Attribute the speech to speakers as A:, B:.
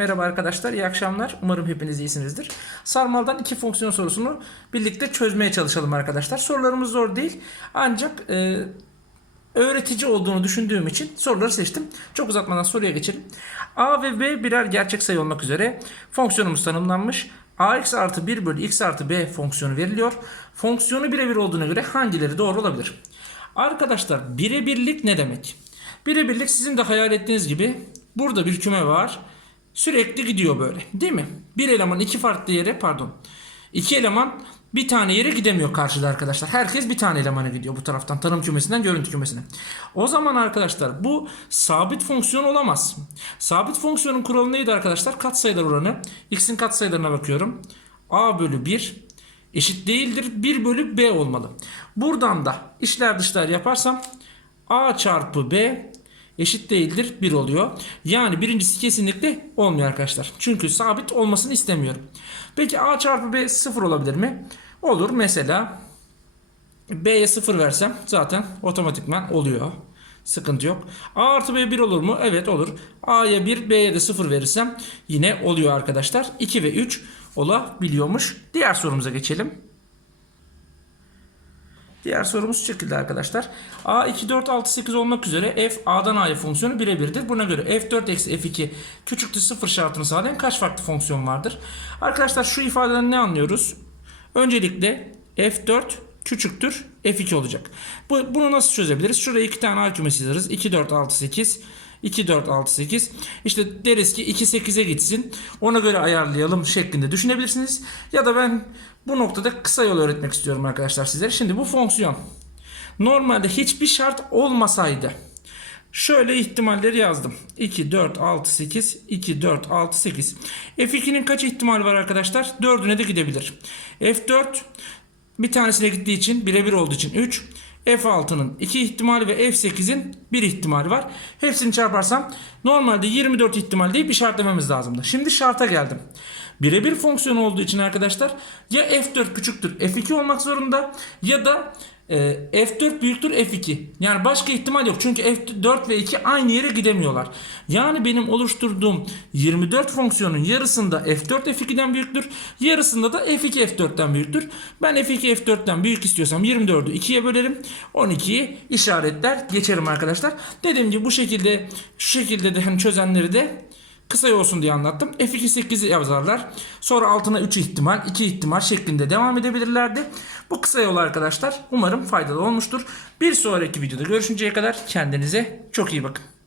A: Merhaba arkadaşlar, iyi akşamlar. Umarım hepiniz iyisinizdir. Sarmaldan iki fonksiyon sorusunu birlikte çözmeye çalışalım arkadaşlar. Sorularımız zor değil ancak e, öğretici olduğunu düşündüğüm için soruları seçtim. Çok uzatmadan soruya geçelim. A ve B birer gerçek sayı olmak üzere fonksiyonumuz tanımlanmış. ax artı 1 bölü x artı b fonksiyonu veriliyor. Fonksiyonu birebir olduğuna göre hangileri doğru olabilir? Arkadaşlar birebirlik ne demek? Birebirlik sizin de hayal ettiğiniz gibi burada bir küme var. Sürekli gidiyor böyle değil mi? Bir eleman iki farklı yere pardon. iki eleman bir tane yere gidemiyor karşıda arkadaşlar. Herkes bir tane elemana gidiyor bu taraftan. Tanım kümesinden görüntü kümesine. O zaman arkadaşlar bu sabit fonksiyon olamaz. Sabit fonksiyonun kuralı neydi arkadaşlar? Katsayılar oranı. X'in katsayılarına bakıyorum. A bölü 1 eşit değildir. 1 bölü B olmalı. Buradan da işler dışlar yaparsam A çarpı B eşit değildir 1 oluyor. Yani birincisi kesinlikle olmuyor arkadaşlar. Çünkü sabit olmasını istemiyorum. Peki A çarpı B 0 olabilir mi? Olur. Mesela B'ye 0 versem zaten otomatikman oluyor. Sıkıntı yok. A artı B 1 olur mu? Evet olur. A'ya 1, B'ye de 0 verirsem yine oluyor arkadaşlar. 2 ve 3 olabiliyormuş. Diğer sorumuza geçelim. Diğer sorumuz şu şekilde arkadaşlar. A 2, 4, 6, 8 olmak üzere f A'dan A'ya fonksiyonu birebirdir. Buna göre f4 eksi f2 küçüktür 0 şartını sağlayan kaç farklı fonksiyon vardır? Arkadaşlar şu ifadeden ne anlıyoruz? Öncelikle f4 küçüktür f2 olacak. Bu, bunu nasıl çözebiliriz? Şuraya iki tane A kümesi yazarız. 2, 4, 6, 8. 2, 4, 6, 8. İşte deriz ki 2, 8'e gitsin. Ona göre ayarlayalım şeklinde düşünebilirsiniz. Ya da ben bu noktada kısa yol öğretmek istiyorum arkadaşlar sizlere. Şimdi bu fonksiyon normalde hiçbir şart olmasaydı şöyle ihtimalleri yazdım. 2, 4, 6, 8, 2, 4, 6, 8. F2'nin kaç ihtimal var arkadaşlar? 4'üne de gidebilir. F4 bir tanesine gittiği için birebir olduğu için 3. F6'nın 2 ihtimali ve F8'in 1 ihtimali var. Hepsini çarparsam normalde 24 ihtimal deyip işaretlememiz lazımdı. Şimdi şarta geldim. Birebir fonksiyon olduğu için arkadaşlar ya F4 küçüktür F2 olmak zorunda ya da F4 büyüktür F2. Yani başka ihtimal yok. Çünkü F4 ve 2 aynı yere gidemiyorlar. Yani benim oluşturduğum 24 fonksiyonun yarısında F4 F2'den büyüktür. Yarısında da F2 F4'ten büyüktür. Ben F2 F4'ten büyük istiyorsam 24'ü 2'ye bölerim. 12'yi işaretler geçerim arkadaşlar. Dediğim gibi bu şekilde şu şekilde de hani çözenleri de kısa olsun diye anlattım. F2 8'i yazarlar. Sonra altına 3 ihtimal, 2 ihtimal şeklinde devam edebilirlerdi. Bu kısa yol arkadaşlar umarım faydalı olmuştur. Bir sonraki videoda görüşünceye kadar kendinize çok iyi bakın.